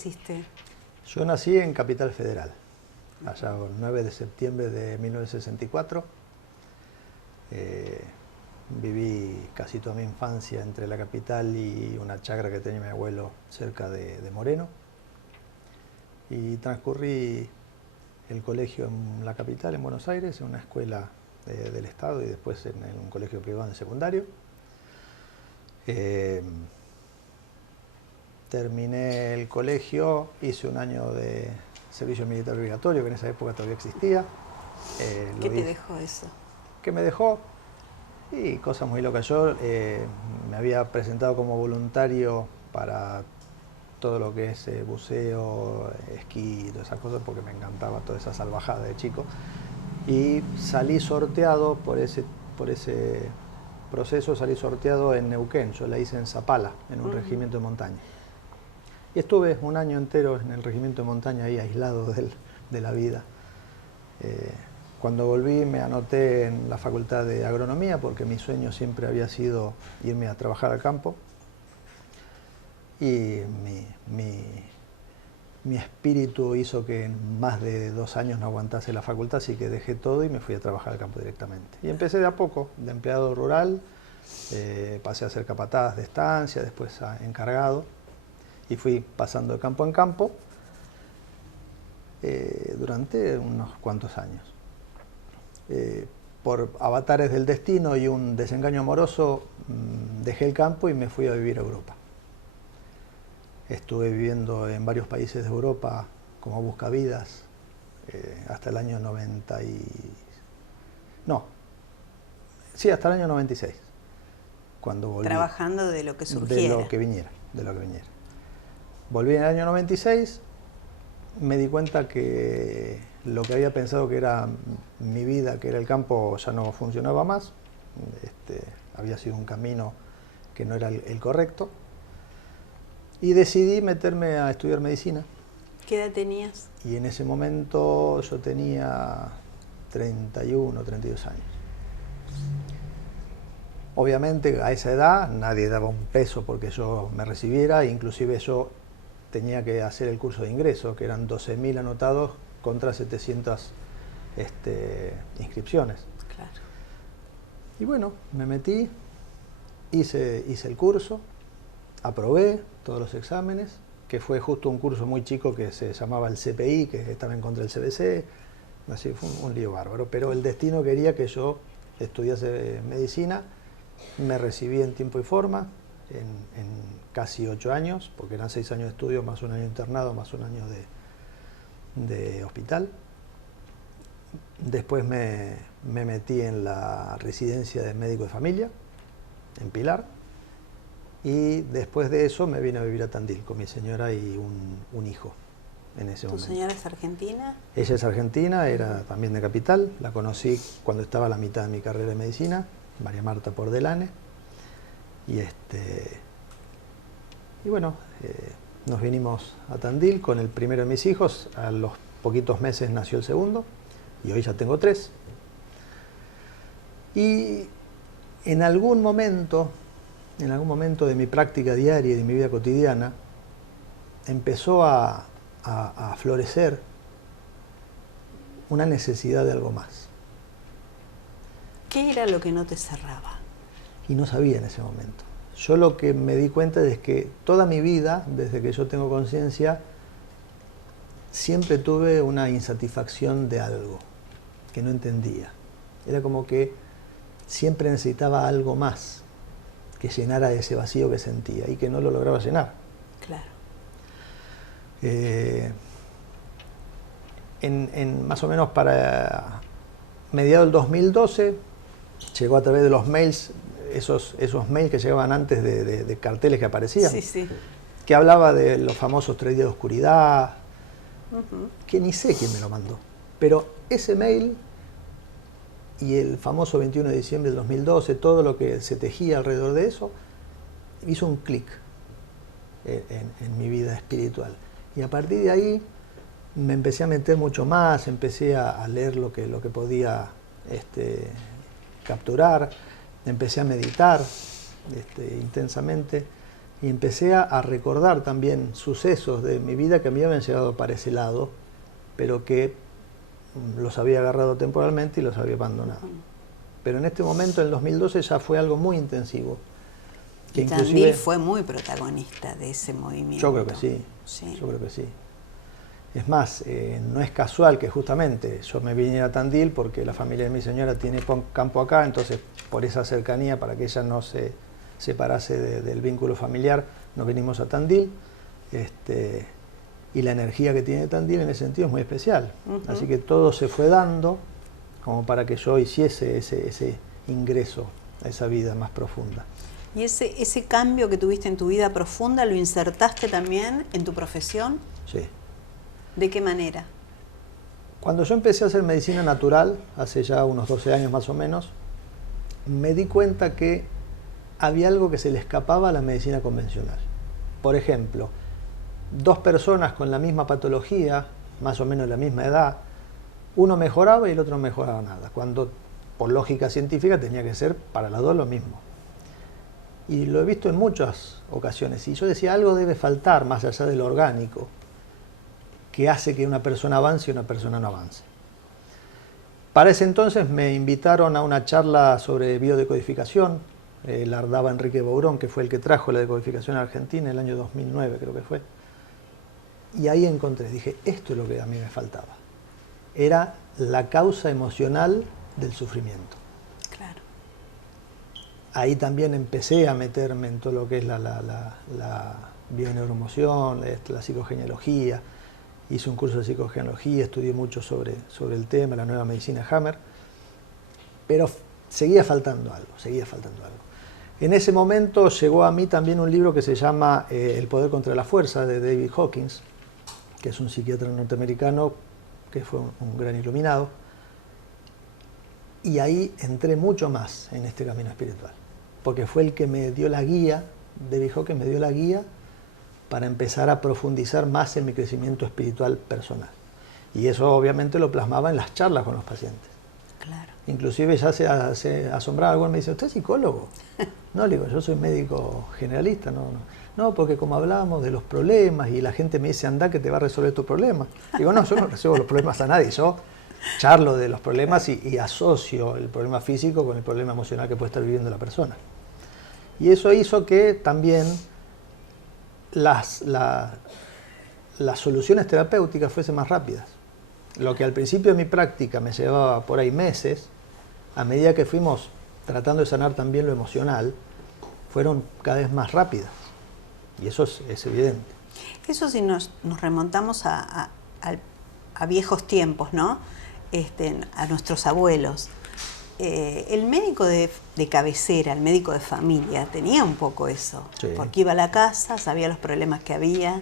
naciste? Yo nací en Capital Federal, allá el 9 de septiembre de 1964. Viví casi toda mi infancia entre la capital y una chacra que tenía mi abuelo cerca de Moreno. Y transcurrí el colegio en la capital, en Buenos Aires, en una escuela del Estado y después en un colegio privado en secundario. Terminé el colegio, hice un año de servicio militar obligatorio, que en esa época todavía existía. ¿Qué te dejó eso? ¿Qué me dejó? Y cosas muy locas. Yo me había presentado como voluntario para todo lo que es buceo, esquí, todas esas cosas, porque me encantaba toda esa salvajada de chico. Y salí sorteado por ese proceso, salí sorteado en Neuquén. Yo la hice en Zapala, en un regimiento de montaña. Y estuve un año entero en el regimiento de montaña, ahí aislado de la vida. Cuando volví me anoté en la facultad de agronomía porque mi sueño siempre había sido irme a trabajar al campo. Y mi espíritu hizo que en más de 2 años no aguantase la facultad, así que dejé todo y me fui a trabajar al campo directamente. Y empecé de a poco, de empleado rural, pasé a ser capataz de estancia, después a encargado, y fui pasando de campo en campo durante unos cuantos años. Por avatares del destino y un desengaño amoroso, dejé el campo y me fui a vivir a Europa. Estuve viviendo en varios países de Europa como buscavidas hasta el año 90 y... No, sí, hasta el año 96, cuando volví. Trabajando de lo que surgiera. De lo que viniera. Volví en el año 96, me di cuenta que lo que había pensado que era mi vida, que era el campo, ya no funcionaba más. Había sido un camino que no era el correcto. Y decidí meterme a estudiar medicina. ¿Qué edad tenías? Y en ese momento yo tenía 31, 32 años. Obviamente a esa edad nadie daba un peso porque yo me recibiera, inclusive yo tenía que hacer el curso de ingreso, que eran 12.000 anotados contra 700 inscripciones. Claro. Y bueno, me metí, hice el curso, aprobé todos los exámenes, que fue justo un curso muy chico que se llamaba el CPI, que estaba en contra del CBC, así fue un lío bárbaro, pero el destino quería que yo estudiase medicina, me recibí en tiempo y forma, en casi 8 años, porque eran 6 años de estudio, más un año internado, más un año de hospital. Después me metí en la residencia de médico de familia, en Pilar, y después de eso me vine a vivir a Tandil con mi señora y un hijo en ese momento. ¿Tu señora es argentina? Ella es argentina, era también de Capital, la conocí cuando estaba a la mitad de mi carrera de medicina, María Marta Pordelane, y bueno, nos vinimos a Tandil con el primero de mis hijos, a los poquitos meses nació el segundo, y hoy ya tengo 3. Y en algún momento de mi práctica diaria y de mi vida cotidiana, empezó a florecer una necesidad de algo más. ¿Qué era lo que no te cerraba? Y no sabía en ese momento. Yo lo que me di cuenta es que toda mi vida, desde que yo tengo conciencia, siempre tuve una insatisfacción de algo que no entendía. Era como que siempre necesitaba algo más que llenara ese vacío que sentía y que no lo lograba llenar. Claro. Más o menos para mediados del 2012, llegó a través de los mails, esos mails que llegaban antes de carteles que aparecían, Sí, sí. que hablaba de los famosos 3 días de oscuridad, que ni sé quién me lo mandó. Pero ese mail y el famoso 21 de diciembre del 2012, todo lo que se tejía alrededor de eso, hizo un clic en mi vida espiritual. Y a partir de ahí me empecé a meter mucho más, empecé a leer lo que podía capturar, empecé a meditar intensamente y empecé a recordar también sucesos de mi vida que a mí habían llegado para ese lado, pero que los había agarrado temporalmente y los había abandonado. Pero en este momento, en el 2012, ya fue algo muy intensivo. Y Tandil fue muy protagonista de ese movimiento. Yo creo que sí, sí. Yo creo que sí. Es más, no es casual que justamente yo me viniera a Tandil porque la familia de mi señora tiene campo acá, entonces por esa cercanía, para que ella no se separase del vínculo familiar, nos venimos a Tandil. Y la energía que tiene Tandil en ese sentido es muy especial. Así que todo se fue dando como para que yo hiciese ese ingreso a esa vida más profunda. ¿Y ese cambio que tuviste en tu vida profunda lo insertaste también en tu profesión? Sí. ¿De qué manera? Cuando yo empecé a hacer medicina natural, hace ya unos 12 años más o menos, me di cuenta que había algo que se le escapaba a la medicina convencional. Por ejemplo, dos personas con la misma patología, más o menos la misma edad, uno mejoraba y el otro no mejoraba nada, cuando por lógica científica tenía que ser para las dos lo mismo. Y lo he visto en muchas ocasiones, y yo decía, algo debe faltar más allá de lo orgánico, que hace que una persona avance y una persona no avance. Para ese entonces me invitaron a una charla sobre biodecodificación, la daba Enrique Bourón, que fue el que trajo la decodificación a Argentina en el año 2009, creo que fue. Y ahí encontré, dije, esto es lo que a mí me faltaba. Era la causa emocional del sufrimiento. Claro. Ahí también empecé a meterme en todo lo que es la bioneuroemoción, la psicogenealogía. Hice un curso de psicogenealogía, estudié mucho sobre el tema, la nueva medicina Hammer. Pero seguía faltando algo. En ese momento llegó a mí también un libro que se llama El poder contra la fuerza, de David Hawkins, que es un psiquiatra norteamericano que fue un gran iluminado. Y ahí entré mucho más en este camino espiritual, porque fue el que me dio la guía, David Hawkins me dio la guía para empezar a profundizar más en mi crecimiento espiritual personal. Y eso obviamente lo plasmaba en las charlas con los pacientes. Claro. Inclusive ya se asombraba, alguno me dice, ¿usted es psicólogo? No, le digo, yo soy médico generalista, no, porque como hablábamos de los problemas y la gente me dice, anda que te va a resolver tu problema. Digo, no, yo no resuelvo los problemas a nadie, yo charlo de los problemas y asocio el problema físico con el problema emocional que puede estar viviendo la persona. Y eso hizo que también las soluciones terapéuticas fuesen más rápidas. Lo que al principio de mi práctica me llevaba por ahí meses, a medida que fuimos tratando de sanar también lo emocional, fueron cada vez más rápidas. Y eso es evidente. Eso si nos remontamos a viejos tiempos, ¿no? A nuestros abuelos. El médico de cabecera, el médico de familia, tenía un poco eso. Sí. Porque iba a la casa, sabía los problemas que había,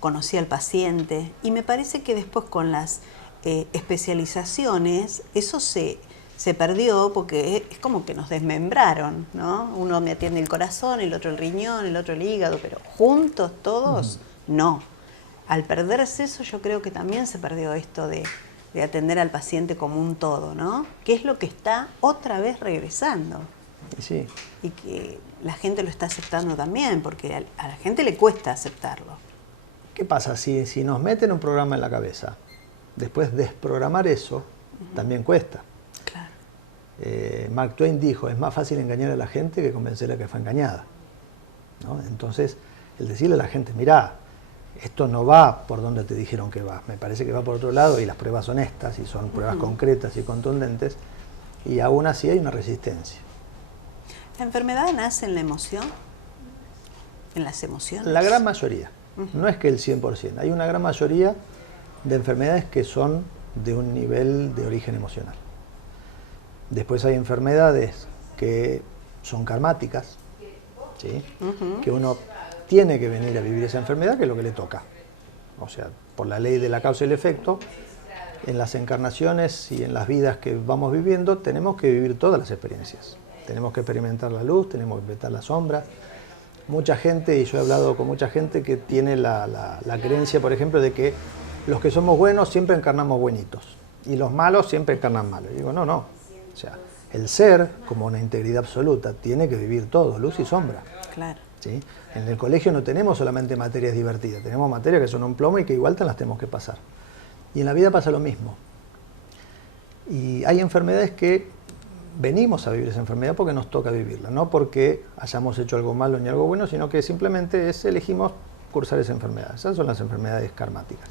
conocía al paciente. Y me parece que después con las especializaciones, eso se perdió porque es como que nos desmembraron, ¿no? Uno me atiende el corazón, el otro el riñón, el otro el hígado, pero juntos todos, no. Al perderse eso, yo creo que también se perdió esto de atender al paciente como un todo, ¿no? Que es lo que está otra vez regresando. Sí. Y que la gente lo está aceptando también, porque a la gente le cuesta aceptarlo. ¿Qué pasa? Si nos meten un programa en la cabeza, después desprogramar eso también cuesta. Claro. Mark Twain dijo, es más fácil engañar a la gente que convencerla que fue engañada, ¿no? Entonces, el decirle a la gente, mirá, esto no va por donde te dijeron que va, me parece que va por otro lado y las pruebas son estas y son pruebas concretas y contundentes y aún así hay una resistencia. ¿La enfermedad nace en la emoción? ¿En las emociones? La gran mayoría, no es que el 100%, hay una gran mayoría de enfermedades que son de un nivel de origen emocional. Después hay enfermedades que son karmáticas, ¿sí? Que uno tiene que venir a vivir esa enfermedad, que es lo que le toca. O sea, por la ley de la causa y el efecto, en las encarnaciones y en las vidas que vamos viviendo, tenemos que vivir todas las experiencias. Tenemos que experimentar la luz, tenemos que experimentar la sombra. Mucha gente, y yo he hablado con mucha gente que tiene la creencia, por ejemplo, de que los que somos buenos siempre encarnamos buenitos y los malos siempre encarnan malos. Y digo, no. O sea, el ser, como una integridad absoluta, tiene que vivir todo, luz y sombra. Claro. ¿sí? En el colegio no tenemos solamente materias divertidas, tenemos materias que son un plomo y que igual te las tenemos que pasar. Y en la vida pasa lo mismo. Y hay enfermedades que venimos a vivir esa enfermedad porque nos toca vivirla, no porque hayamos hecho algo malo ni algo bueno, sino que simplemente elegimos cursar esa enfermedad. Esas son las enfermedades karmáticas.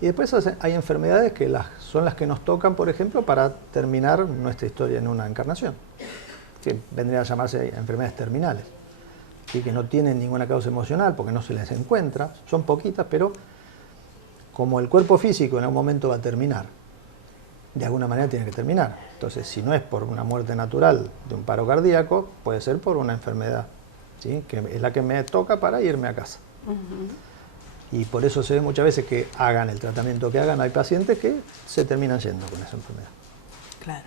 Y después hay enfermedades que son las que nos tocan, por ejemplo, para terminar nuestra historia en una encarnación, que vendrían a llamarse enfermedades terminales, ¿sí? Que no tienen ninguna causa emocional porque no se les encuentra, son poquitas, pero como el cuerpo físico en algún momento va a terminar, de alguna manera tiene que terminar. Entonces, si no es por una muerte natural de un paro cardíaco, puede ser por una enfermedad, ¿sí? Que es la que me toca para irme a casa. Y por eso se ve muchas veces que hagan el tratamiento que hagan, hay pacientes que se terminan yendo con esa enfermedad. Claro.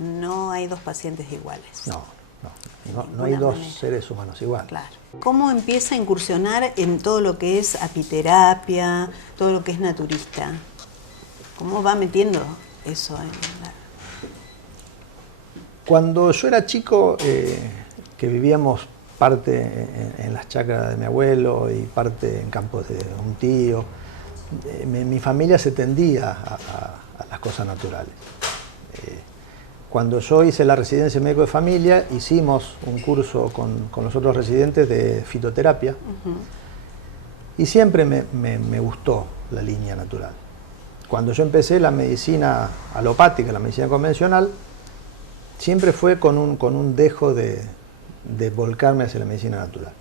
No hay dos pacientes iguales. No hay dos seres humanos iguales. Claro. ¿Cómo empieza a incursionar en todo lo que es apiterapia, todo lo que es naturista? ¿Cómo va metiendo eso en la... Cuando yo era chico, que vivíamos parte en las chacras de mi abuelo y parte en campos de un tío, mi familia se tendía a las cosas naturales. Cuando yo hice la residencia en médico de familia, hicimos un curso con los otros residentes de fitoterapia, y siempre me gustó la línea natural. Cuando yo empecé la medicina alopática, la medicina convencional, siempre fue con un dejo de volcarme hacia la medicina natural.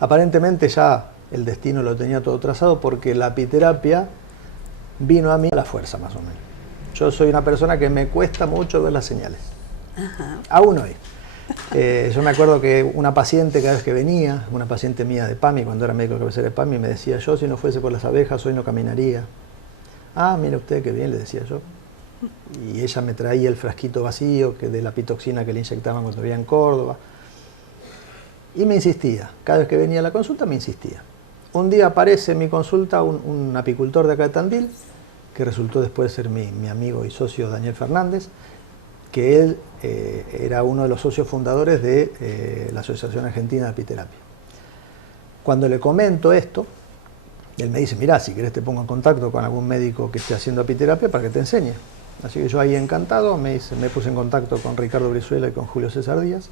Aparentemente ya el destino lo tenía todo trazado porque la apiterapia vino a mí a la fuerza, más o menos. Yo soy una persona que me cuesta mucho ver las señales. Aún hoy. Yo me acuerdo que una paciente, cada vez que venía, una paciente mía de PAMI, cuando era médico de cabecera de PAMI, me decía: yo si no fuese por las abejas hoy no caminaría. Ah, mire usted qué bien, le decía yo. Y ella me traía el frasquito vacío de la pitoxina que le inyectaban cuando vivía en Córdoba. Y me insistía, cada vez que venía a la consulta me insistía. Un día aparece en mi consulta un apicultor de acá de Tandil, que resultó después ser mi amigo y socio Daniel Fernández, que él era uno de los socios fundadores de la Asociación Argentina de Apiterapia. Cuando le comento esto, él me dice: mirá, si querés te pongo en contacto con algún médico que esté haciendo apiterapia para que te enseñe. Así que yo ahí encantado me puse en contacto con Ricardo Brizuela y con Julio César Díaz,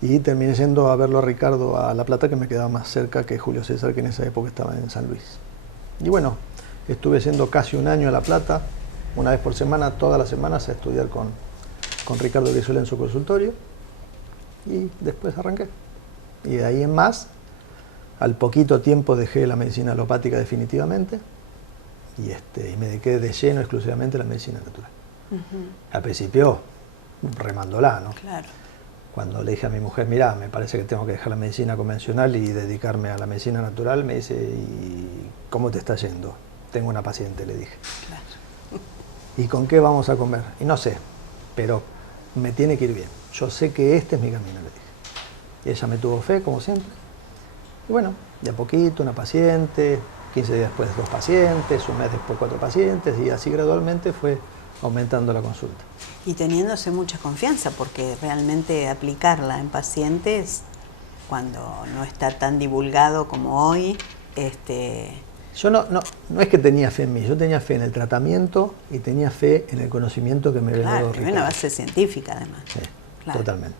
y terminé yendo a verlo a Ricardo a La Plata, que me quedaba más cerca que Julio César, que en esa época estaba en San Luis. Y bueno, estuve yendo casi un año a La Plata, una vez por semana, todas las semanas, a estudiar con Ricardo Brizuela en su consultorio, y después arranqué. Y de ahí en más, al poquito tiempo dejé la medicina alopática definitivamente, y me dediqué de lleno exclusivamente a la medicina natural. Al principio, remándola, ¿no? Claro. Cuando le dije a mi mujer: mirá, me parece que tengo que dejar la medicina convencional y dedicarme a la medicina natural, me dice: ¿y cómo te está yendo? Tengo una paciente, le dije. Claro. ¿Y con qué vamos a comer? Y no sé, pero me tiene que ir bien. Yo sé que este es mi camino, le dije. Y ella me tuvo fe, como siempre. Y bueno, de a poquito, una paciente, 15 días después 2 pacientes, un mes después 4 pacientes, y así gradualmente fue aumentando la consulta. Y teniéndose mucha confianza, porque realmente aplicarla en pacientes, cuando no está tan divulgado como hoy, Yo no es que tenía fe en mí, yo tenía fe en el tratamiento y tenía fe en el conocimiento que me había dado Ricardo. Claro, una base científica además. Sí, claro. Totalmente.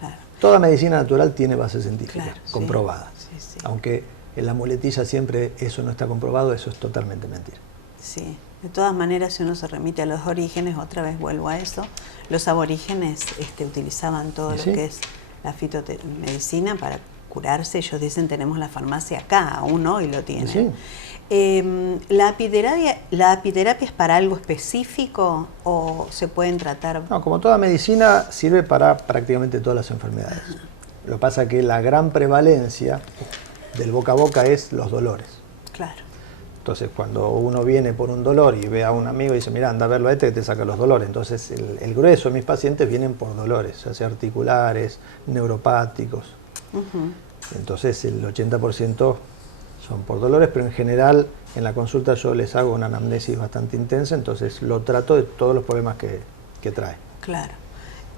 Claro. Toda medicina natural tiene base científica, Claro, comprobada. Sí. Aunque en la muletilla siempre eso no está comprobado, eso es totalmente mentira. Sí, de todas maneras, si uno se remite a los orígenes, otra vez vuelvo a eso, los aborígenes utilizaban todo lo que es la fitomedicina para curarse. Ellos dicen: tenemos la farmacia acá, aún hoy lo tienen. Sí. ¿La apiterapia es para algo específico o se pueden tratar? No, como toda medicina, sirve para prácticamente todas las enfermedades. Lo que pasa es que la gran prevalencia del boca a boca es los dolores. Claro. Entonces, cuando uno viene por un dolor y ve a un amigo y dice: mira, anda a verlo a este que te saca los dolores. Entonces, el grueso de mis pacientes vienen por dolores, ya sea articulares, neuropáticos. Entonces, el 80% son por dolores, pero en general en la consulta yo les hago una anamnesis bastante intensa, entonces lo trato de todos los problemas que trae. Claro.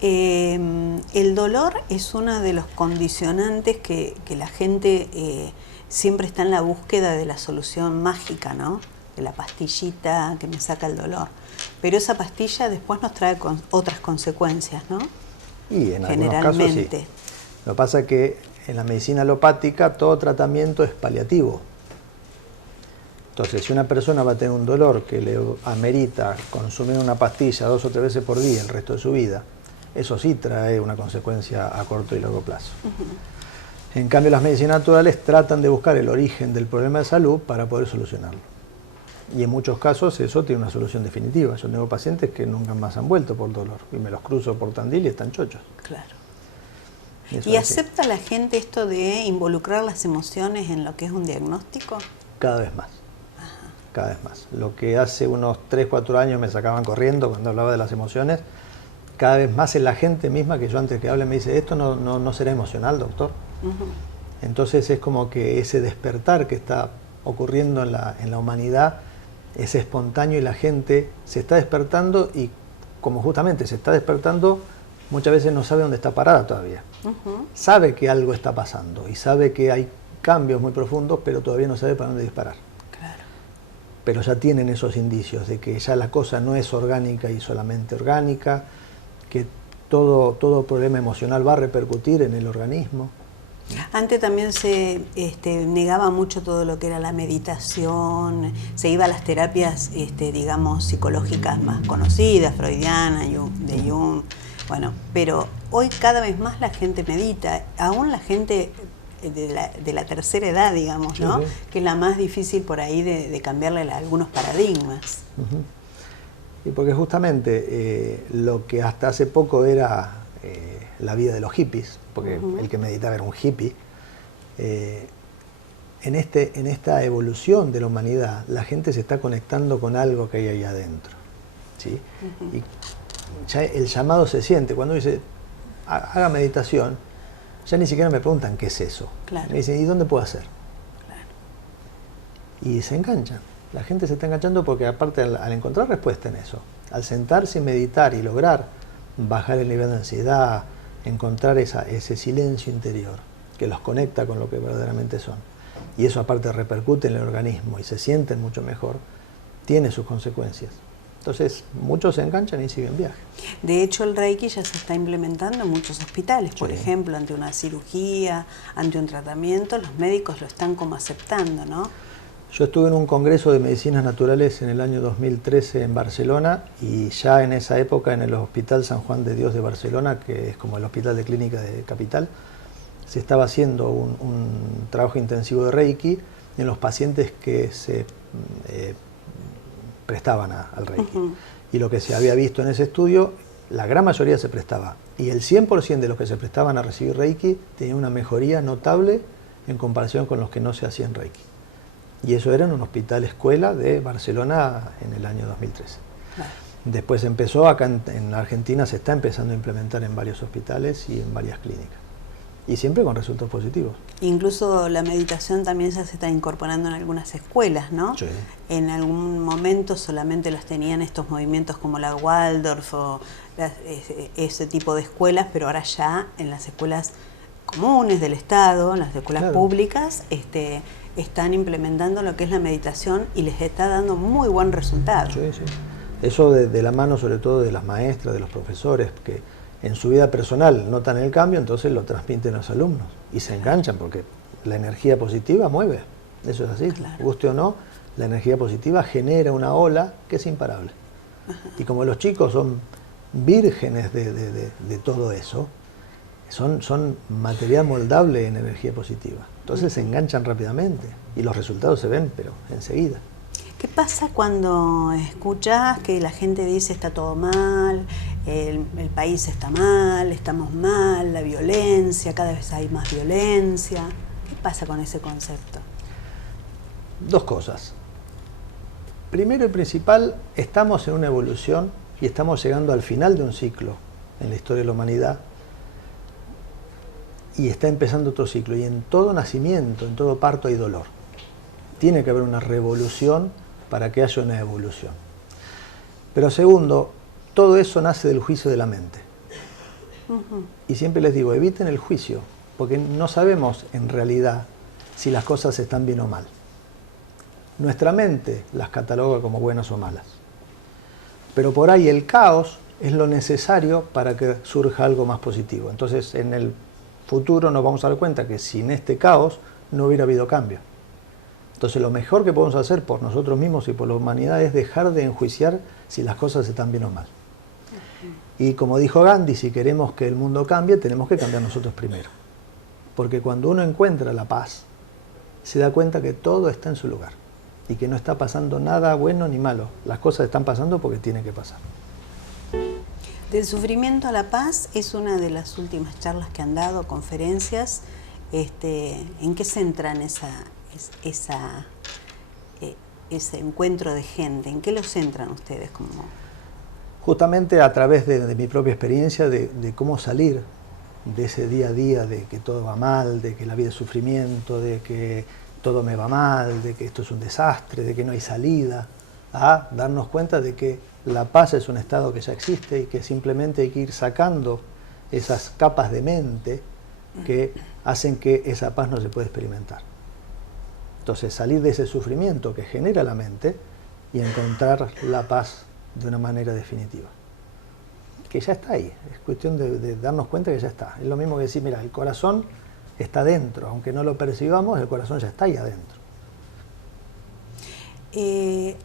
El dolor es uno de los condicionantes que la gente siempre está en la búsqueda de la solución mágica, ¿no? De la pastillita que me saca el dolor. Pero esa pastilla después nos trae otras consecuencias, ¿no? Y en algunos casos sí. Lo que pasa es que en la medicina alopática todo tratamiento es paliativo. Entonces, si una persona va a tener un dolor que le amerita consumir una pastilla 2 o 3 veces por día el resto de su vida, eso sí trae una consecuencia a corto y largo plazo. En cambio, las medicinas naturales tratan de buscar el origen del problema de salud para poder solucionarlo. Y en muchos casos eso tiene una solución definitiva. Yo tengo pacientes que nunca más han vuelto por dolor y me los cruzo por Tandil y están chochos. Claro. ¿Y acepta la gente esto de involucrar las emociones en lo que es un diagnóstico? Cada vez más. Cada vez más. Lo que hace unos 3, 4 años me sacaban corriendo cuando hablaba de las emociones, cada vez más es la gente misma que yo antes que hable me dice, esto no será emocional, doctor. Entonces es como que ese despertar que está ocurriendo en la humanidad es espontáneo y la gente se está despertando y como justamente se está despertando, muchas veces no sabe dónde está parada todavía. Sabe que algo está pasando y sabe que hay cambios muy profundos, pero todavía no sabe para dónde disparar. Pero ya tienen esos indicios de que ya la cosa no es orgánica y solamente orgánica, que todo problema emocional va a repercutir en el organismo. Antes también se negaba mucho todo lo que era la meditación, se iba a las terapias, digamos, psicológicas más conocidas, freudiana, de Jung, bueno, pero hoy cada vez más la gente medita, aún la gente de la tercera edad, digamos, ¿no? Que es la más difícil por ahí de cambiarle algunos paradigmas. Y porque justamente lo que hasta hace poco era la vida de los hippies, porque el que meditaba era un hippie, en esta evolución de la humanidad la gente se está conectando con algo que hay ahí adentro, ¿sí? Y ya el llamado se siente, cuando dice haga meditación, ya ni siquiera me preguntan qué es eso. Me dicen, ¿y dónde puedo hacer? Y se enganchan. La gente se está enganchando porque aparte al encontrar respuesta en eso, al sentarse y meditar y lograr bajar el nivel de ansiedad, encontrar ese silencio interior que los conecta con lo que verdaderamente son, y eso aparte repercute en el organismo y se sienten mucho mejor, tiene sus consecuencias. Entonces, muchos se enganchan y siguen viaje. De hecho, el Reiki ya se está implementando en muchos hospitales. Por ejemplo, ante una cirugía, ante un tratamiento, los médicos lo están como aceptando, ¿no? Yo estuve en un congreso de medicinas naturales en el año 2013 en Barcelona y ya en esa época en el Hospital San Juan de Dios de Barcelona, que es como el hospital de clínica de Capital, se estaba haciendo un trabajo intensivo de Reiki en los pacientes que se prestaban al Reiki. Y lo que se había visto en ese estudio, la gran mayoría se prestaba. Y el 100% de los que se prestaban a recibir Reiki tenía una mejoría notable en comparación con los que no se hacían Reiki. Y eso era en un hospital escuela de Barcelona en el año 2013. Después empezó, acá en Argentina se está empezando a implementar en varios hospitales y en varias clínicas. Y siempre con resultados positivos. Incluso la meditación también ya se está incorporando en algunas escuelas, ¿no? Sí. En algún momento solamente los tenían estos movimientos como la Waldorf o ese tipo de escuelas, pero ahora ya en las escuelas comunes del Estado, en las escuelas públicas, están implementando lo que es la meditación y les está dando muy buen resultado. Sí, sí. Eso de la mano sobre todo de las maestras, de los profesores, que en su vida personal notan el cambio, entonces lo transmiten a los alumnos y se enganchan porque la energía positiva mueve. Eso es así, guste o no, la energía positiva genera una ola que es imparable. Y como los chicos son vírgenes de todo eso, son material moldable en energía positiva. Entonces se enganchan rápidamente y los resultados se ven, pero enseguida. ¿Qué pasa cuando escuchas que la gente dice está todo mal, el país está mal, estamos mal, la violencia, cada vez hay más violencia? ¿Qué pasa con ese concepto? Dos cosas. Primero y principal, estamos en una evolución y estamos llegando al final de un ciclo en la historia de la humanidad y está empezando otro ciclo. Y en todo nacimiento, en todo parto hay dolor. Tiene que haber una revolución para que haya una evolución. Pero segundo, todo eso nace del juicio de la mente. Y siempre les digo, eviten el juicio, porque no sabemos en realidad si las cosas están bien o mal. Nuestra mente las cataloga como buenas o malas. Pero por ahí el caos es lo necesario para que surja algo más positivo. Entonces, en el futuro nos vamos a dar cuenta que sin este caos no hubiera habido cambio. Entonces, lo mejor que podemos hacer por nosotros mismos y por la humanidad es dejar de enjuiciar si las cosas están bien o mal. Y como dijo Gandhi, si queremos que el mundo cambie, tenemos que cambiar nosotros primero. Porque cuando uno encuentra la paz, se da cuenta que todo está en su lugar y que no está pasando nada bueno ni malo. Las cosas están pasando porque tienen que pasar. Del sufrimiento a la paz es una de las últimas charlas que han dado, conferencias. ¿En qué centran ese encuentro de gente? ¿En qué lo centran ustedes? Justamente a través de mi propia experiencia de cómo salir de ese día a día, de que todo va mal, de que la vida es sufrimiento, de que todo me va mal, de que esto es un desastre, de que no hay salida, a darnos cuenta de que la paz es un estado que ya existe y que simplemente hay que ir sacando esas capas de mente que hacen que esa paz no se pueda experimentar. Entonces, salir de ese sufrimiento que genera la mente y encontrar la paz de una manera definitiva. Que ya está ahí, es cuestión de darnos cuenta que ya está. Es lo mismo que decir, mira, el corazón está dentro, aunque no lo percibamos, el corazón ya está ahí adentro. ¿Qué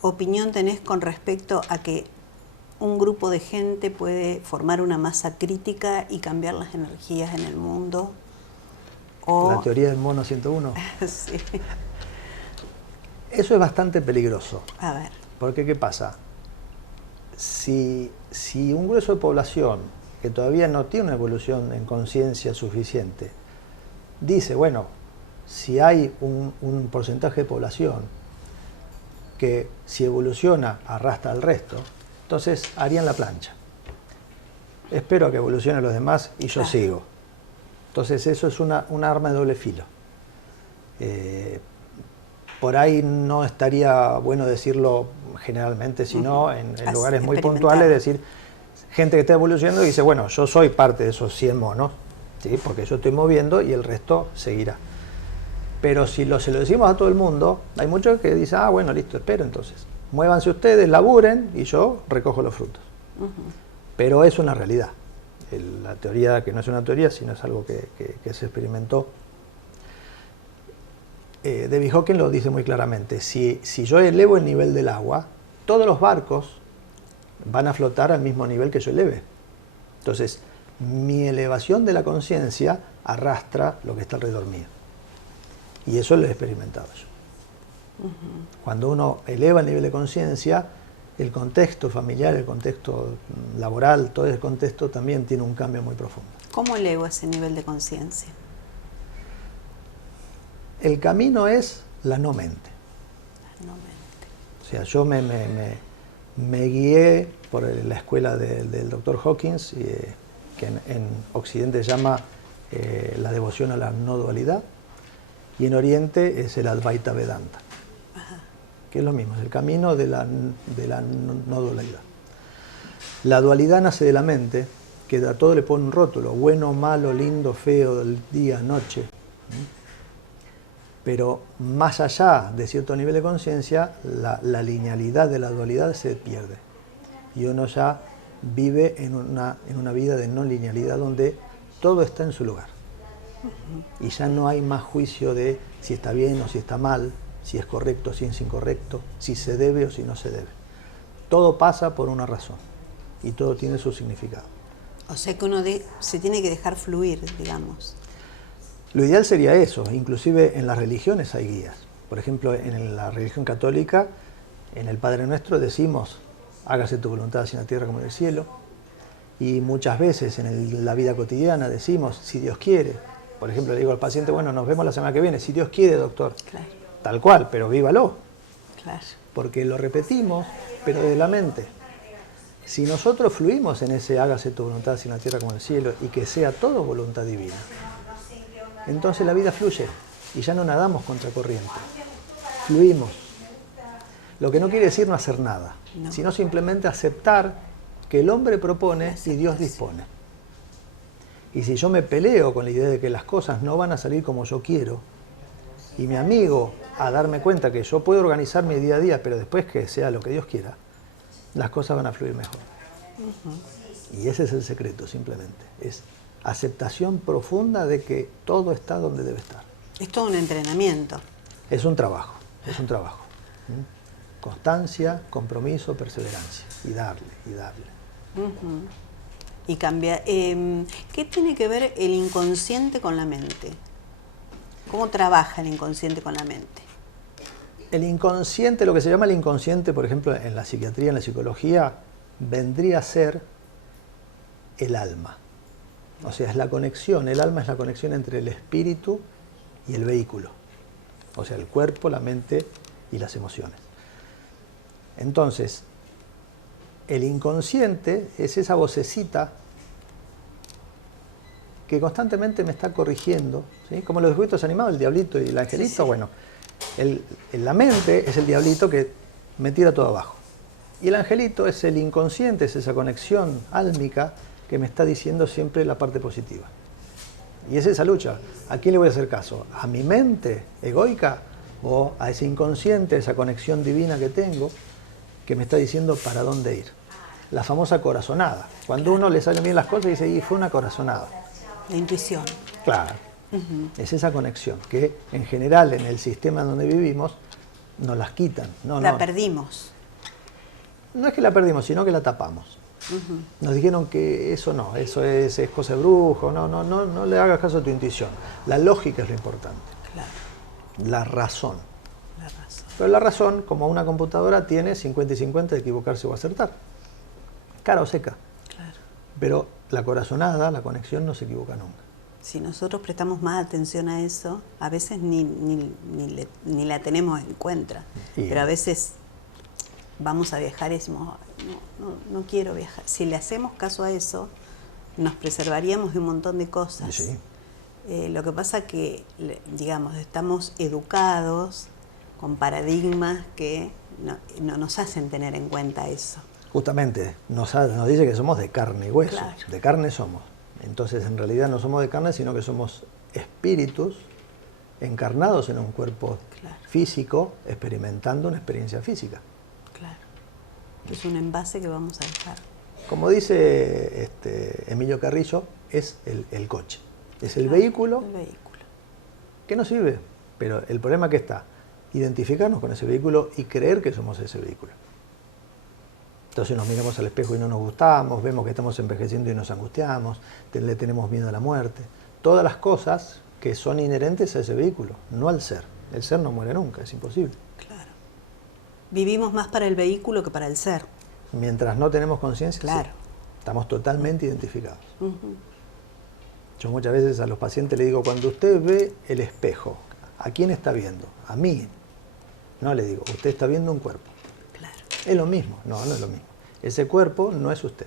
opinión tenés con respecto a que un grupo de gente puede formar una masa crítica y cambiar las energías en el mundo? La teoría del mono 101. Sí. Eso es bastante peligroso. A ver. Porque, ¿qué pasa? Si un grueso de población que todavía no tiene una evolución en conciencia suficiente, dice, bueno, si hay un porcentaje de población que si evoluciona arrastra al resto, entonces harían la plancha. Espero a que evolucionen los demás y yo sigo. Entonces eso es un arma de doble filo. Por ahí no estaría bueno decirlo generalmente, sino en lugares muy puntuales, decir, gente que está evolucionando y dice, bueno, yo soy parte de esos 100 monos, ¿sí? Porque yo estoy moviendo y el resto seguirá. Pero si se lo decimos a todo el mundo, hay muchos que dicen, ah, bueno, listo, espero entonces. Muévanse ustedes, laburen y yo recojo los frutos. Pero es una realidad. La teoría, que no es una teoría, sino es algo que se experimentó. David Hawking lo dice muy claramente, si yo elevo el nivel del agua, todos los barcos van a flotar al mismo nivel que yo eleve. Entonces, mi elevación de la conciencia arrastra lo que está alrededor mío. Y eso lo he experimentado yo. Cuando uno eleva el nivel de conciencia, el contexto familiar, el contexto laboral, todo ese contexto también tiene un cambio muy profundo. ¿Cómo elevo ese nivel de conciencia? El camino es la no mente. La no mente. O sea, yo me guié por la escuela del Dr. Hawkins, que en Occidente se llama la devoción a la no dualidad, y en Oriente es el Advaita Vedanta, que es lo mismo, es el camino de la no dualidad. La dualidad nace de la mente, que a todo le pone un rótulo, bueno, malo, lindo, feo, día, noche. Pero más allá de cierto nivel de conciencia, la linealidad de la dualidad se pierde. Y uno ya vive en una vida de no linealidad donde todo está en su lugar. Y ya no hay más juicio de si está bien o si está mal, si es correcto o si es incorrecto, si se debe o si no se debe. Todo pasa por una razón y todo tiene su significado. O sea que uno se tiene que dejar fluir, digamos. Lo ideal sería eso, inclusive en las religiones hay guías. Por ejemplo, en la religión católica, en el Padre Nuestro decimos, hágase tu voluntad así en la tierra como en el cielo. Y muchas veces en la vida cotidiana decimos, si Dios quiere. Por ejemplo, le digo al paciente, bueno, nos vemos la semana que viene, si Dios quiere, doctor. Claro. Tal cual, pero vívalo. Claro. Porque lo repetimos, pero de la mente. Si nosotros fluimos en ese hágase tu voluntad así en la tierra como en el cielo y que sea todo voluntad divina, entonces la vida fluye y ya no nadamos contra corriente. Fluimos. Lo que no quiere decir no hacer nada, sino simplemente aceptar que el hombre propone y Dios dispone. Y si yo me peleo con la idea de que las cosas no van a salir como yo quiero, y me amigo a darme cuenta que yo puedo organizar mi día a día, pero después que sea lo que Dios quiera, las cosas van a fluir mejor. Y ese es el secreto, simplemente. Es aceptación profunda de que todo está donde debe estar. Es todo un entrenamiento. Es un trabajo, es un trabajo. Constancia, compromiso, perseverancia. Y darle, y darle. Y cambia. ¿Qué tiene que ver el inconsciente con la mente? ¿Cómo trabaja el inconsciente con la mente? El inconsciente, lo que se llama el inconsciente, por ejemplo, en la psiquiatría, en la psicología, vendría a ser el alma. O sea, es la conexión, el alma es la conexión entre el espíritu y el vehículo. O sea, el cuerpo, la mente y las emociones. Entonces, el inconsciente es esa vocecita que constantemente me está corrigiendo, ¿sí? Como los dibujitos animados, el diablito y el angelito. Sí. Bueno, la mente es el diablito que me tira todo abajo. Y el angelito es el inconsciente, es esa conexión álmica que me está diciendo siempre la parte positiva. Y es esa lucha. ¿A quién le voy a hacer caso? ¿A mi mente egoica o a ese inconsciente, esa conexión divina que tengo que me está diciendo para dónde ir? La famosa corazonada. Cuando uno le salen bien las cosas dice, y fue una corazonada. La intuición. Claro. Es esa conexión que en general en el sistema donde vivimos nos las quitan. La perdimos. No es que la perdimos, sino que la tapamos. Nos dijeron que eso no, eso es cosa de brujo, no le hagas caso a tu intuición. La lógica es lo importante. Claro. La razón. La razón. Pero la razón, como una computadora, tiene 50 y 50 de equivocarse o acertar. Cara o seca. Claro. Pero la corazonada, la conexión, no se equivoca nunca. Si nosotros prestamos más atención a eso, a veces ni la tenemos en cuenta. Pero a veces vamos a viajar y decimos, no quiero viajar. Si le hacemos caso a eso, nos preservaríamos de un montón de cosas. Sí. Lo que pasa que, digamos, estamos educados con paradigmas que no nos hacen tener en cuenta eso. Justamente, nos dice que somos de carne y hueso. Claro. De carne somos. Entonces, en realidad no somos de carne, sino que somos espíritus encarnados en un cuerpo físico, experimentando una experiencia física. Claro. Es un envase que vamos a dejar. Como dice Emilio Carrillo, es el coche. Es el vehículo que nos sirve. Pero el problema que está, identificarnos con ese vehículo y creer que somos ese vehículo. Entonces nos miramos al espejo y no nos gustamos, vemos que estamos envejeciendo y nos angustiamos, le tenemos miedo a la muerte. Todas las cosas que son inherentes a ese vehículo, no al ser. El ser no muere nunca, es imposible. Claro. Vivimos más para el vehículo que para el ser. Mientras no tenemos conciencia, claro. Sí, estamos totalmente identificados. Yo muchas veces a los pacientes les digo, cuando usted ve el espejo, ¿a quién está viendo? A mí. No le digo, usted está viendo un cuerpo. Claro. Es lo mismo. No es lo mismo. Ese cuerpo no es usted.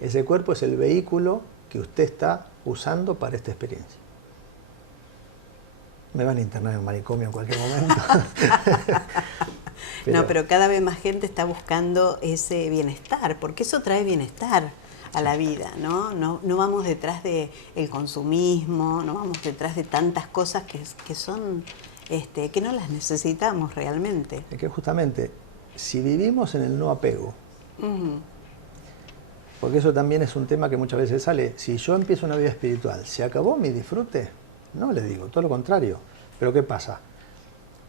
Ese cuerpo es el vehículo que usted está usando para esta experiencia. Me van a internar en un manicomio en cualquier momento. Pero cada vez más gente está buscando ese bienestar, porque eso trae bienestar a la vida, ¿no? No vamos detrás del consumismo, no vamos detrás de tantas cosas que son, que no las necesitamos realmente. Es que justamente, si vivimos en el no apego, porque eso también es un tema que muchas veces sale, si yo empiezo una vida espiritual, ¿se acabó mi disfrute? No le digo, todo lo contrario. Pero ¿qué pasa?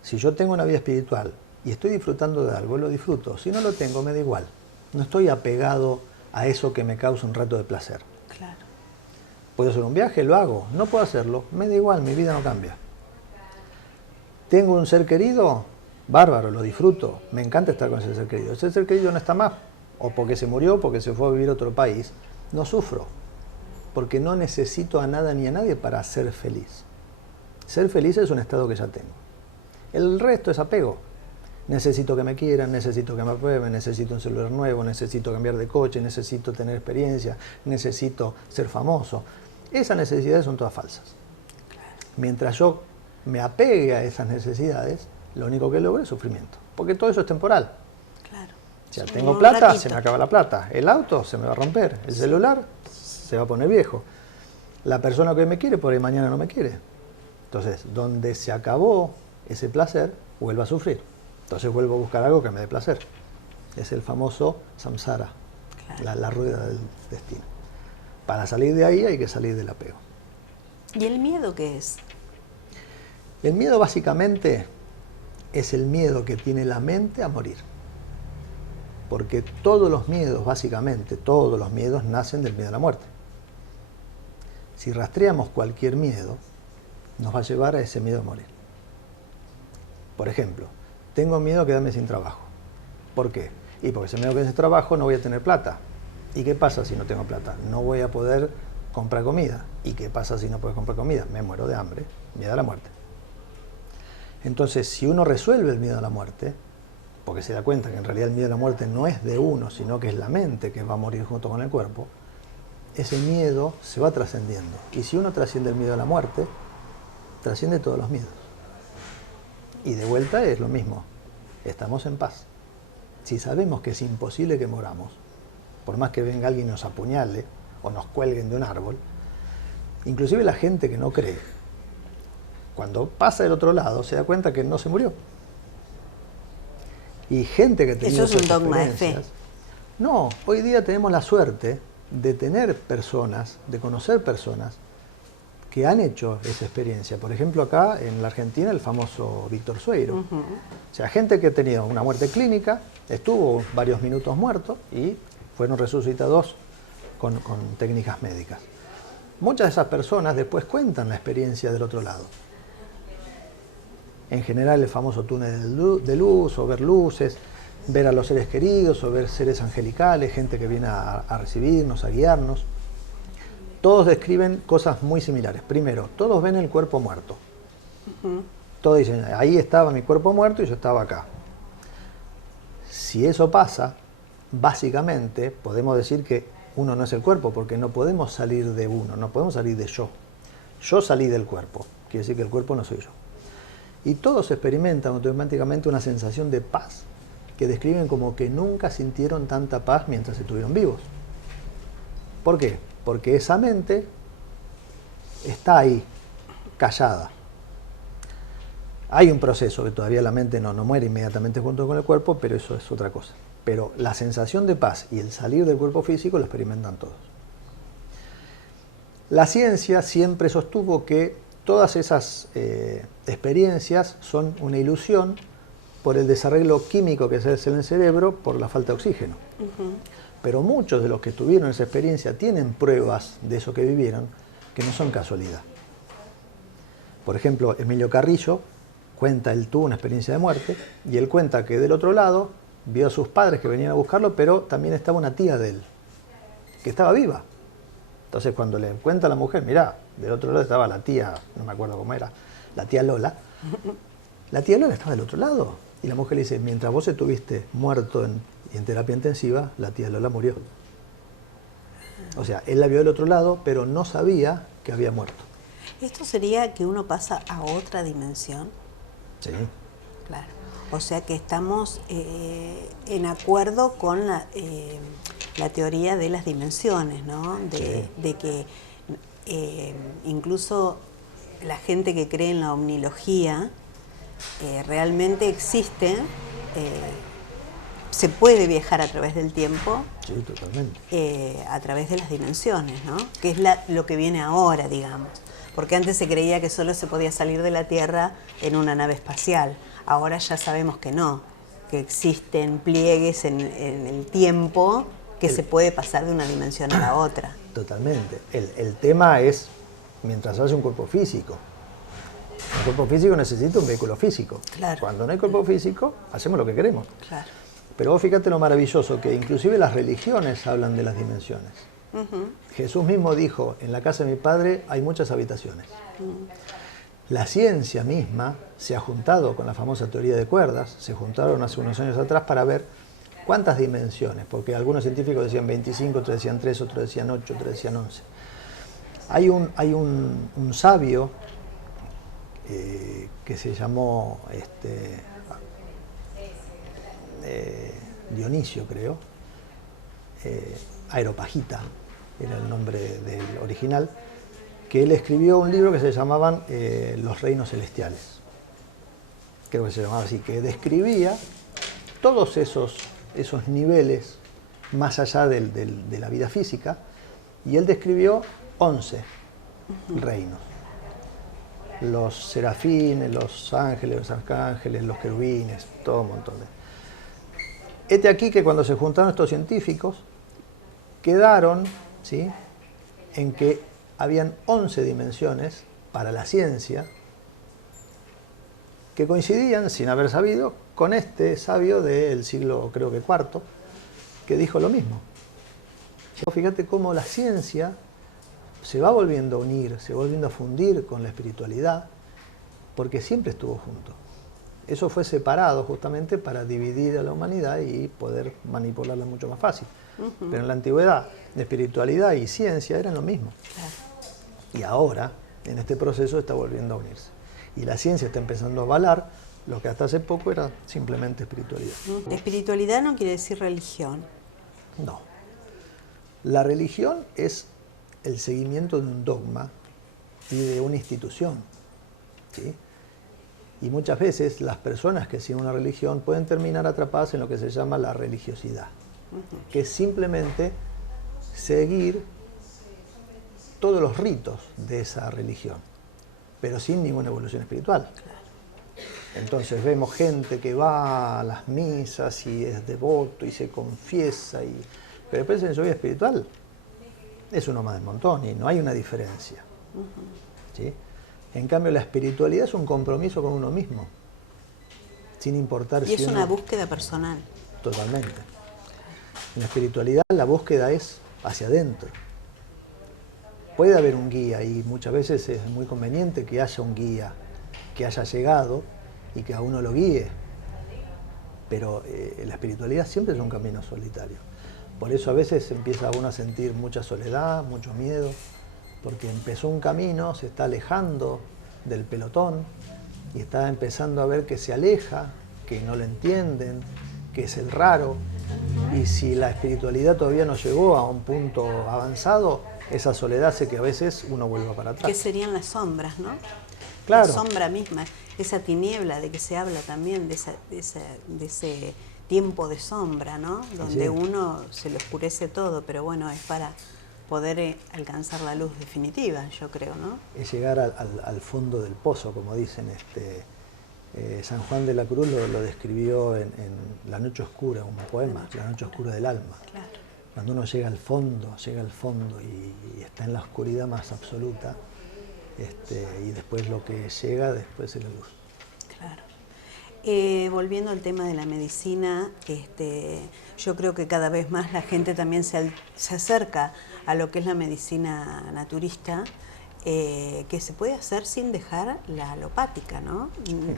Si yo tengo una vida espiritual y estoy disfrutando de algo, lo disfruto. Si no lo tengo, me da igual. No estoy apegado a eso que me causa un rato de placer. Claro. ¿Puedo hacer un viaje? Lo hago. No puedo hacerlo, me da igual, mi vida no cambia. ¿Tengo un ser querido? Bárbaro, lo disfruto. Me encanta estar con ese ser querido. Ese ser querido no está más, o porque se murió, porque se fue a vivir a otro país. No sufro, porque no necesito a nada ni a nadie para ser feliz. Ser feliz es un estado que ya tengo. El resto es apego. Necesito que me quieran, necesito que me aprueben, necesito un celular nuevo, necesito cambiar de coche, necesito tener experiencia, necesito ser famoso. Esas necesidades son todas falsas. Mientras yo me apegue a esas necesidades, lo único que logro es sufrimiento. Porque todo eso es temporal. Claro. sea, tengo Un plata, ratito. se me acaba la plata. El auto se me va a romper. El celular se va a poner viejo. La persona que me quiere, por ahí mañana no me quiere. Entonces, donde se acabó ese placer, vuelvo a sufrir. Entonces vuelvo a buscar algo que me dé placer. Es el famoso samsara, Claro. la rueda del destino. Para salir de ahí hay que salir del apego. ¿Y el miedo qué es? El miedo básicamente es el miedo que tiene la mente a morir. Porque todos los miedos, básicamente, todos los miedos nacen del miedo a la muerte. Si rastreamos cualquier miedo, nos va a llevar a ese miedo a morir. Por ejemplo, tengo miedo a quedarme sin trabajo. ¿Por qué? Y porque si me quedo sin trabajo no voy a tener plata. ¿Y qué pasa si no tengo plata? No voy a poder comprar comida. ¿Y qué pasa si no puedo comprar comida? Me muero de hambre. Miedo a la muerte. Entonces, si uno resuelve el miedo a la muerte, porque se da cuenta que en realidad el miedo a la muerte no es de uno, sino que es la mente que va a morir junto con el cuerpo, ese miedo se va trascendiendo. Y si uno trasciende el miedo a la muerte, trasciende todos los miedos. Y de vuelta es lo mismo. Estamos en paz. Si sabemos que es imposible que moramos, por más que venga alguien y nos apuñale o nos cuelguen de un árbol, inclusive la gente que no cree, cuando pasa del otro lado se da cuenta que no se murió. Y gente que tenía Eso es un dogma de fe. No, hoy día tenemos la suerte de tener personas, de conocer personas que han hecho esa experiencia. Por ejemplo, acá en la Argentina, el famoso Víctor Sueiro. O sea, gente que ha tenido una muerte clínica, estuvo varios minutos muerto y fueron resucitados con técnicas médicas. Muchas de esas personas después cuentan la experiencia del otro lado. En general, el famoso túnel de luz, o ver luces, ver a los seres queridos, o ver seres angelicales, gente que viene a recibirnos, a guiarnos. Todos describen cosas muy similares. Primero, todos ven el cuerpo muerto. Todos dicen, ahí estaba mi cuerpo muerto y yo estaba acá. Si eso pasa, básicamente podemos decir que uno no es el cuerpo, porque no podemos salir de uno, no podemos salir de yo. Yo salí del cuerpo, quiere decir que el cuerpo no soy yo. Y todos experimentan automáticamente una sensación de paz que describen como que nunca sintieron tanta paz mientras estuvieron vivos. ¿Por qué? Porque esa mente está ahí, callada. Hay un proceso que todavía la mente no muere inmediatamente junto con el cuerpo, pero eso es otra cosa. Pero la sensación de paz y el salir del cuerpo físico lo experimentan todos. La ciencia siempre sostuvo que todas esas experiencias son una ilusión por el desarreglo químico que se hace en el cerebro por la falta de oxígeno. Pero muchos de los que tuvieron esa experiencia tienen pruebas de eso que vivieron que no son casualidad. Por ejemplo, Emilio Carrillo cuenta, él tuvo una experiencia de muerte y él cuenta que del otro lado vio a sus padres que venían a buscarlo, pero también estaba una tía de él, que estaba viva. Entonces cuando le cuenta a la mujer, mirá, del otro lado estaba la tía, no me acuerdo cómo era, la tía Lola. La tía Lola estaba del otro lado. Y la mujer le dice, mientras vos estuviste muerto en terapia intensiva, la tía Lola murió. O sea, él la vio del otro lado, pero no sabía que había muerto. ¿Esto sería que uno pasa a otra dimensión? Sí. Claro. O sea que estamos en acuerdo con la teoría de las dimensiones, ¿no? De que incluso la gente que cree en la omnilogía realmente existe, se puede viajar a través del tiempo. Sí, totalmente. A través de las dimensiones, ¿no? Que es lo que viene ahora, digamos. Porque antes se creía que solo se podía salir de la Tierra en una nave espacial. Ahora ya sabemos que no, que existen pliegues en el tiempo que se puede pasar de una dimensión a la otra. Totalmente. El tema es, mientras haya un cuerpo físico. El cuerpo físico necesita un vehículo físico. Claro. Cuando no hay cuerpo físico, hacemos lo que queremos. Claro. Pero vos fíjate lo maravilloso, que inclusive las religiones hablan de las dimensiones. Jesús mismo dijo, en la casa de mi padre hay muchas habitaciones. La ciencia misma se ha juntado con la famosa teoría de cuerdas, se juntaron hace unos años atrás para ver cuántas dimensiones, porque algunos científicos decían 25, otros decían 3, otros decían 8, otros decían 11. Hay un sabio que se llamó Dionisio, creo, Areopagita era el nombre del original, que él escribió un libro que se llamaban Los Reinos Celestiales. Creo que se llamaba así, que describía todos esos niveles más allá de la vida física, y él describió 11 reinos. Los serafines, los ángeles, los arcángeles, los querubines, todo un montón de... Este aquí que cuando se juntaron estos científicos, quedaron, ¿sí?, en que habían 11 dimensiones para la ciencia que coincidían, sin haber sabido, con este sabio del siglo, creo que IV, que dijo lo mismo. Fíjate cómo la ciencia se va volviendo a unir, se va volviendo a fundir con la espiritualidad, porque siempre estuvo junto. Eso fue separado justamente para dividir a la humanidad y poder manipularla mucho más fácil. Pero en la antigüedad, espiritualidad y ciencia eran lo mismo. Y ahora, en este proceso, está volviendo a unirse. Y la ciencia está empezando a avalar lo que hasta hace poco era simplemente espiritualidad. Espiritualidad no quiere decir religión. No. La religión es el seguimiento de un dogma y de una institución, ¿sí? Y muchas veces las personas que siguen una religión pueden terminar atrapadas en lo que se llama la religiosidad, que es simplemente seguir todos los ritos de esa religión, pero sin ninguna evolución espiritual. Entonces vemos gente que va a las misas y es devoto y se confiesa, pero después en su vida espiritual es uno más del montón y no hay una diferencia. ¿Sí? En cambio, la espiritualidad es un compromiso con uno mismo, sin importar si y es una búsqueda personal. Totalmente. En la espiritualidad la búsqueda es hacia adentro. Puede haber un guía y muchas veces es muy conveniente que haya un guía que haya llegado y que a uno lo guíe, pero la espiritualidad siempre es un camino solitario. Por eso a veces empieza uno a sentir mucha soledad, mucho miedo, porque empezó un camino, se está alejando del pelotón y está empezando a ver que se aleja, que no lo entienden, que es el raro. Y si la espiritualidad todavía no llegó a un punto avanzado, esa soledad hace que a veces uno vuelva para atrás. Que serían las sombras, ¿no? Claro. La sombra misma, esa tiniebla de que se habla también, de ese tiempo de sombra, ¿no? Donde sí, uno se le oscurece todo, pero bueno, es para poder alcanzar la luz definitiva, yo creo, ¿no? Es llegar al fondo del pozo, como dicen. San Juan de la Cruz lo describió en La Noche Oscura, un poema, La Noche Oscura del alma. Claro. Cuando uno llega al fondo y está en la oscuridad más absoluta, y después lo que llega después es la luz. Claro. Volviendo al tema de la medicina, yo creo que cada vez más la gente también se acerca a lo que es la medicina naturista, que se puede hacer sin dejar la alopática, ¿no?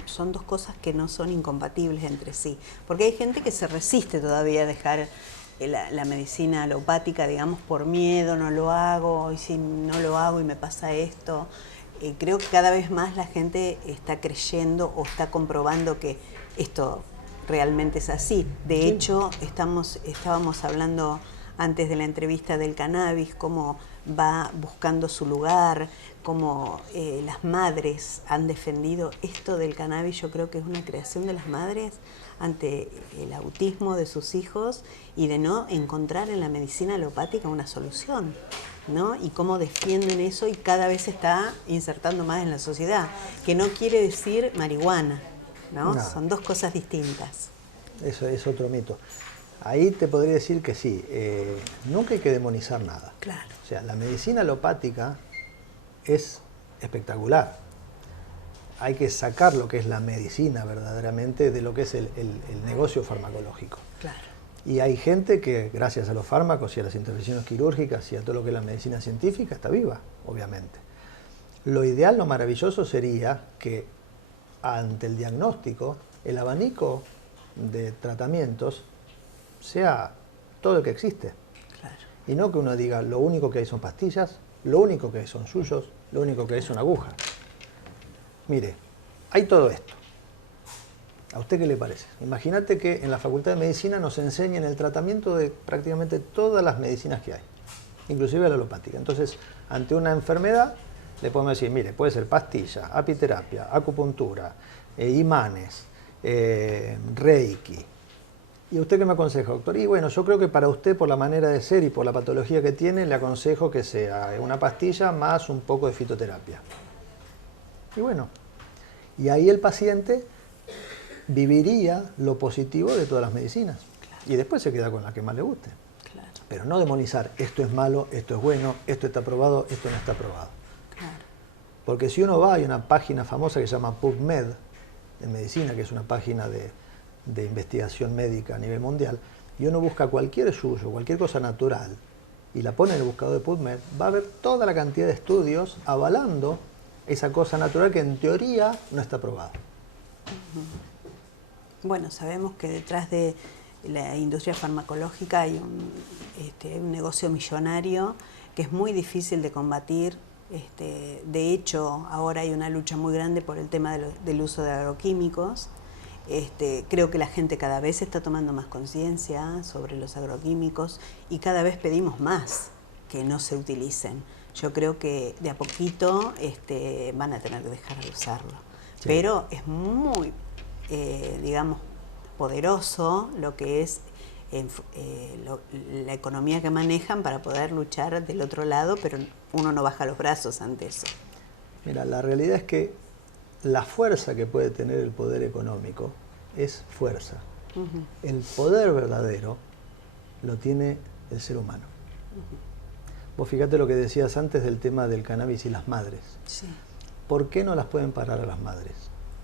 Son dos cosas que no son incompatibles entre sí, porque hay gente que se resiste todavía a dejar la medicina alopática, digamos, por miedo, no lo hago, y si no lo hago y me pasa esto. Creo que cada vez más la gente está creyendo o está comprobando que esto realmente es así. De hecho, estábamos hablando antes de la entrevista del cannabis, cómo va buscando su lugar, cómo las madres han defendido esto del cannabis. Yo creo que es una creación de las madres ante el autismo de sus hijos y de no encontrar en la medicina alopática una solución, ¿no? Y cómo defienden eso y cada vez se está insertando más en la sociedad, que no quiere decir marihuana, ¿no? No. Son dos cosas distintas. Eso es otro mito. Ahí te podría decir que sí, nunca hay que demonizar nada. Claro. O sea, la medicina alopática es espectacular. Hay que sacar lo que es la medicina verdaderamente de lo que es el negocio farmacológico. Claro. Y hay gente que, gracias a los fármacos y a las intervenciones quirúrgicas y a todo lo que es la medicina científica, está viva, obviamente. Lo ideal, lo maravilloso sería que ante el diagnóstico, el abanico de tratamientos sea todo el que existe. Claro. Y no que uno diga, lo único que hay son pastillas, lo único que hay son yuyos, lo único que hay son agujas. Mire, hay todo esto. ¿A usted qué le parece? Imagínate que en la Facultad de Medicina nos enseñan el tratamiento de prácticamente todas las medicinas que hay, inclusive la alopática. Entonces, ante una enfermedad, le podemos decir, mire, puede ser pastilla, apiterapia, acupuntura, imanes, reiki. ¿Y usted qué me aconseja, doctor? Y bueno, yo creo que para usted, por la manera de ser y por la patología que tiene, le aconsejo que sea una pastilla más un poco de fitoterapia. Y bueno, y ahí el paciente viviría lo positivo de todas las medicinas. Claro. Y después se queda con la que más le guste. Claro. Pero no demonizar, esto es malo, esto es bueno, esto está aprobado, esto no está aprobado. Claro. Porque si uno va, hay una página famosa que se llama PubMed, en medicina, que es una página de investigación médica a nivel mundial, y uno busca cualquier yuyo, cualquier cosa natural, y la pone en el buscador de PubMed, va a ver toda la cantidad de estudios avalando esa cosa natural que en teoría no está aprobada. Bueno, sabemos que detrás de la industria farmacológica hay un negocio millonario que es muy difícil de combatir. De hecho, ahora hay una lucha muy grande por el tema del uso de agroquímicos. Creo que la gente cada vez está tomando más conciencia sobre los agroquímicos y cada vez pedimos más que no se utilicen. Yo creo que de a poquito van a tener que dejar de usarlo. Sí. Pero es muy, digamos, poderoso lo que es la economía que manejan para poder luchar del otro lado, pero uno no baja los brazos ante eso. Mira, la realidad es que la fuerza que puede tener el poder económico es fuerza. El poder verdadero lo tiene el ser humano. Vos fíjate lo que decías antes del tema del cannabis y las madres. Sí. ¿Por qué no las pueden parar a las madres?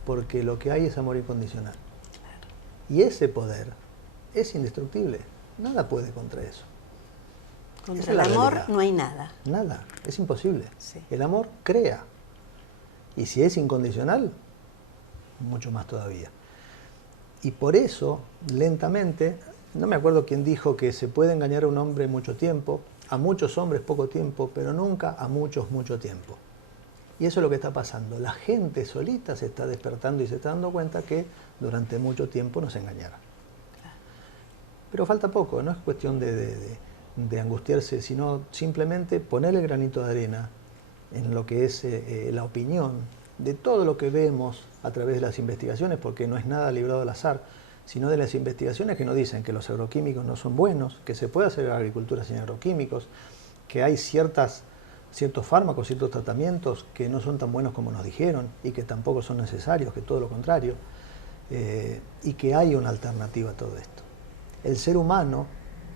Porque lo que hay es amor incondicional. Claro. Y ese poder es indestructible. Nada puede contra eso. Contra el amor no hay nada. Nada, es imposible. Sí. El amor crea. Y si es incondicional, mucho más todavía. Y por eso, lentamente, no me acuerdo quién dijo que se puede engañar a un hombre mucho tiempo, a muchos hombres poco tiempo, pero nunca a muchos mucho tiempo. Y eso es lo que está pasando. La gente solita se está despertando y se está dando cuenta que durante mucho tiempo nos engañaron. Pero falta poco, no es cuestión de angustiarse, sino simplemente poner el granito de arena en lo que es la opinión de todo lo que vemos a través de las investigaciones, porque no es nada librado al azar, sino de las investigaciones que nos dicen que los agroquímicos no son buenos, que se puede hacer agricultura sin agroquímicos, que hay ciertos fármacos, ciertos tratamientos que no son tan buenos como nos dijeron y que tampoco son necesarios, que todo lo contrario, y que hay una alternativa a todo esto. El ser humano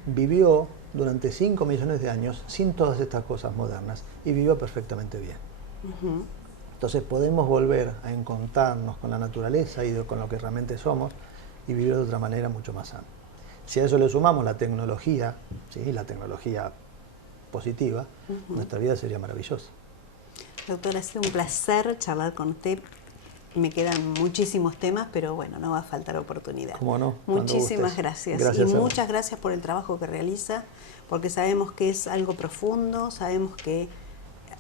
vivió durante 5 millones de años sin todas estas cosas modernas y vivió perfectamente bien. Entonces podemos volver a encontrarnos con la naturaleza y con lo que realmente somos y vivir de otra manera mucho más sana. Si a eso le sumamos la tecnología, ¿sí? La tecnología positiva, nuestra vida sería maravillosa. Doctor, ha sido un placer charlar con usted. Me quedan muchísimos temas, pero bueno, no va a faltar oportunidad. ¿Cómo no? Muchísimas gracias. Gracias y muchas gracias por el trabajo que realiza, porque sabemos que es algo profundo, sabemos que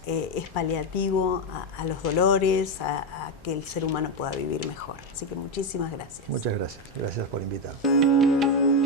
es paliativo a los dolores, a que el ser humano pueda vivir mejor. Así que muchísimas gracias. Muchas gracias. Gracias por invitarme.